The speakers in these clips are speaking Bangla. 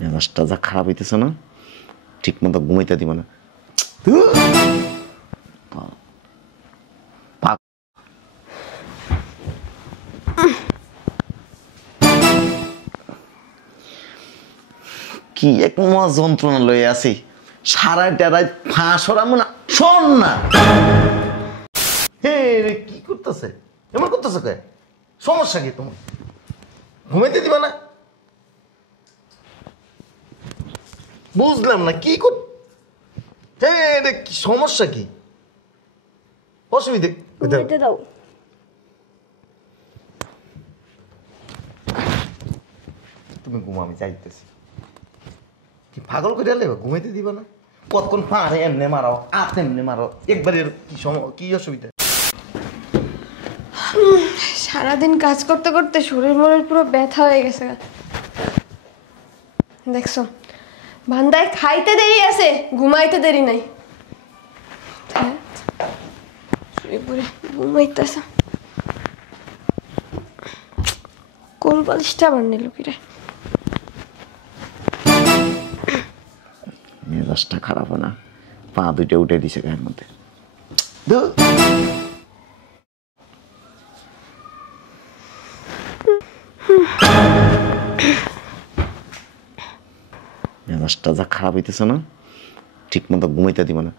মেজাজটা যা খারাপ হইতেছে না, ঠিক মতো ঘুমাইতে দিব না। কি এক মহা যন্ত্রণা লয়ে আছি, সারা টেরায় ফাঁস ওরামো না। শোন না, হে কি করতেছে, এমন করতেছে কে? সমস্যা কি তোমার? ঘুমাইতে দিবা না? বুঝলাম না কি কর। হে রে, কি সমস্যা কি? অসুবিধে দাও। তুমি ঘুমা, আমি যাইতেছি। কি পাগল করে লেবা? ঘুমাইতে দিবা না? কতক্ষণ পারে এমনি মারাও, এমনি মারো একবারে। কি অসুবিধা? সারাদিন কাজ করতে করতে শরীর মনের পুরো ব্যথা হয়ে গেছে। দেখছো, বান্দায় খাইতে দেরি আছে, ঘুমাইতে দেরি নাই। ঘুমাইতেছে, কোল বালিশটা আবার নিল কিরে। মেজাজটা খারাপ না, পা দুইটা উঠে দিছে গায়ের মধ্যে। মেজাজটা যা খারাপ হইতেছে না, ঠিক মতো ঘুমাইতে দিব না।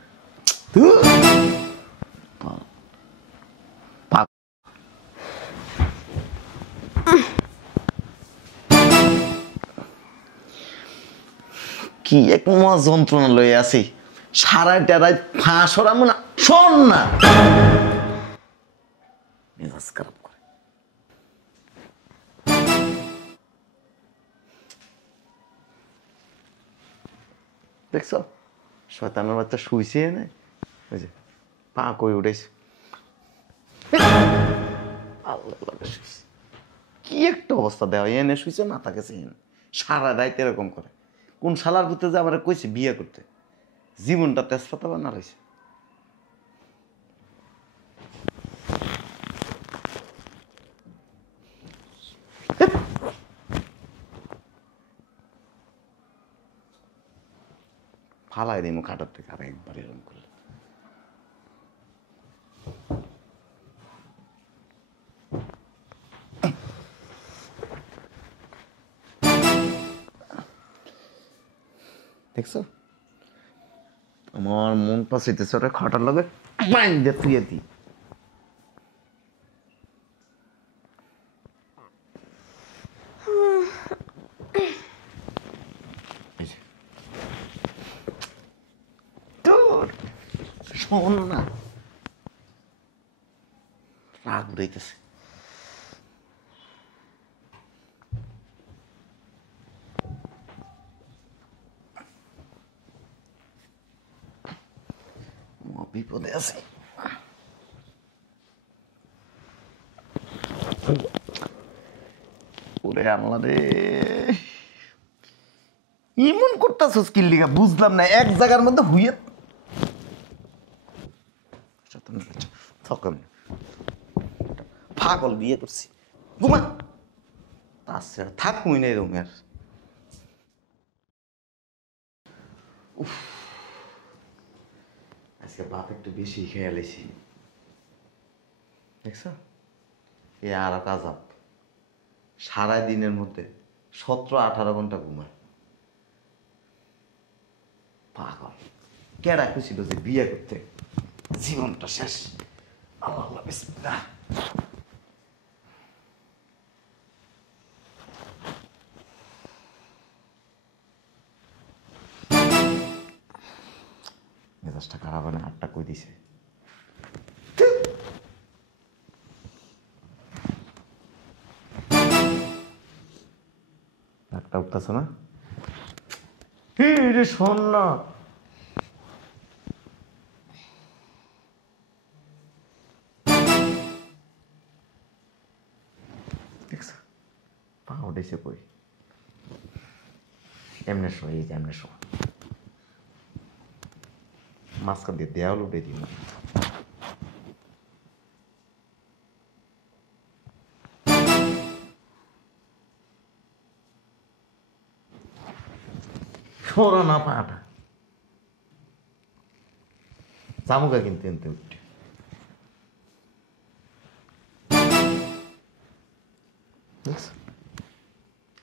কি এক মহা যন্ত্রণা লয়ে আছি, সারা টেরায় ফাঁস ওরামো না। শোন না, মেজাজ খারাপ করে। দেখছো, শয়তানের বাচ্চা শুইছে না, ওই যে পা কই উঠেছে। কি একটা অবস্থা দেওয়া, এনে শুইছে না তাকে সারা রাত এরকম করে। কোন শালার ভিতরে যে আমার কইছে বিয়ে করতে, জীবনটা তেজপাতা বানা রয়েছে। ফালাই দিই খাটার থেকে আর একবার এরকম করলে। দেখছো, আমার মন পাশাইতেছে ওরা খাটার লগে মাইন দিয়ে তুই দি। শোন না, রাগ উড়াইতেছে। বিপদে আছে। ওরে আল্লাহ রে, ইমন করতেছস কি লিগা বুঝলাম না। এক জায়গার মধ্যে হুইয়ে পাগল বিয়ে করছি। ঘুমা, তাছাড়া থাকবই না এরকম। আর আজকে বাপ একটু বেশি খেয়ে লেছি। দেখছো, এ আর আজাব, সারা দিনের মধ্যে 17-18 ঘন্টা ঘুমায়। পাগল কেডা খুশিল যে বিয়ে করতে, জীবনটা শেষ। আল্লাহ বিসমিল্লাহ। মেজাজটা খারাপ হয় না, হাতটা কই দিছে। হাতটা উঠতেছে না। রে শোন না, দেখছো পা উঠেছে কই। এমনি শো, এই যে এমনি শো। মাঝখান দিয়ে দেওয়াল উঠে দিই না। সরা না পাটা চামুকা কিনতে আনতে উঠে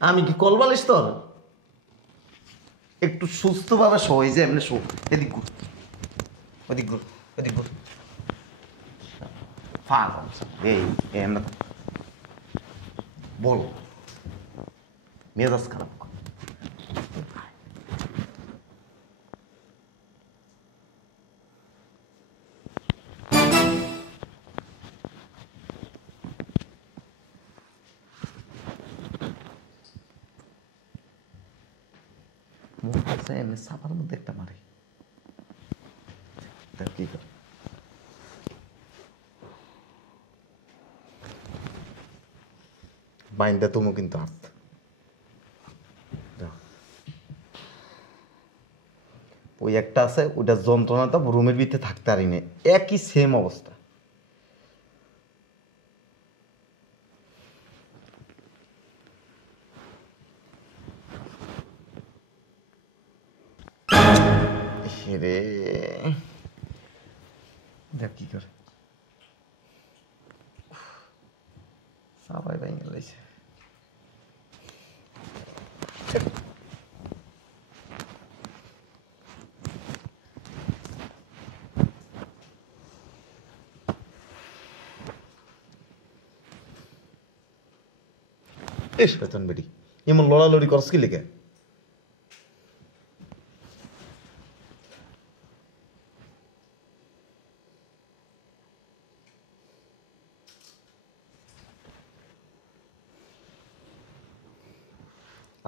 আমি কি কলবালিস তোর একটু সুস্থভাবে সই যে এমনি শো এদিক ঘুর ওদিক ঘুর ওদিক ঘুর পাগল এই এমনি বল মেজাজ খারাপ কর। মন করছে এমনি সাপার মধ্যে একটা মারে তার কি করে বাইন্দা তুমি কিন্তু হাত ওই একটা আছে ওইটা যন্ত্রণাটা রুমের ভিতরে থাকতে পারি না একই সেম অবস্থা। রে দেখ কি করে সবাই ভেঙে গেছে। বেতন বেটি এমন লড়ালড়ি করস কি লেগে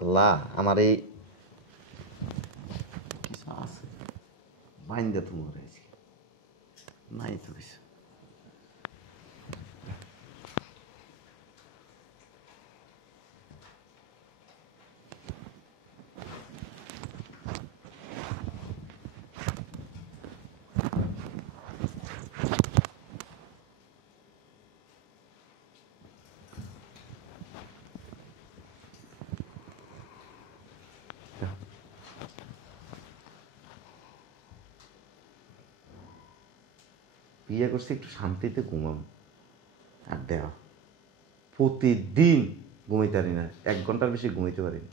আল্লাহ আমার এই কিছু আছে বাইন্দা তুমি রয়েছি নাই তো কিছু বিয়ে করছি একটু শান্তিতে ঘুমাম আর দেওয়া প্রতিদিন ঘুমাইতে পারি না 1 ঘন্টার বেশি ঘুমাইতে পারি না।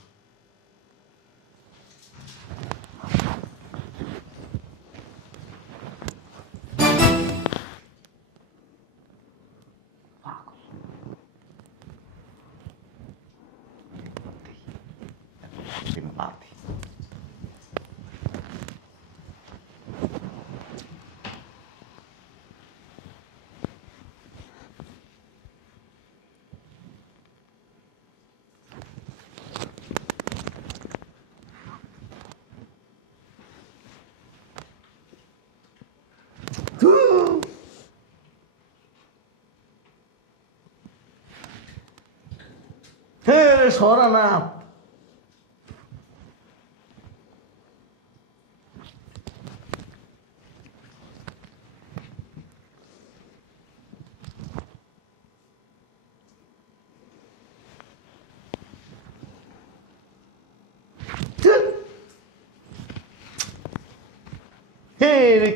হ্যাঁ সরা না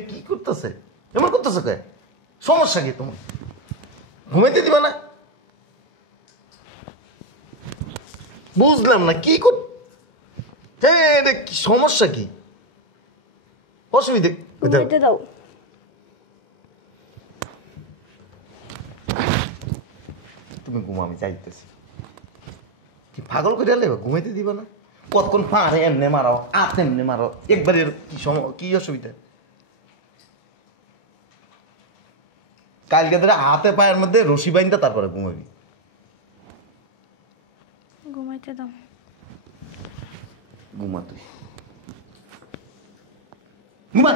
কি করতেছে এমন করতেছে কে সমস্যা কি তোমার ঘুমাইতে দিবা না বুঝলাম না কি কর কি সমস্যা কি অসুবিধে দাও তুমি ঘুমা আমি চাইতেছি কি পাগল করে লেবে ঘুমাইতে দিবা না কতক্ষণ পারে এমনি মারাও এমনি মারো একবারে কি অসুবিধা কালকে ধরে হাতে পায়ের মধ্যে রশি বাইন্দা তারপরে ঘুমাবি ঘুমাইতে দাও ঘুমা তুই ঘুমা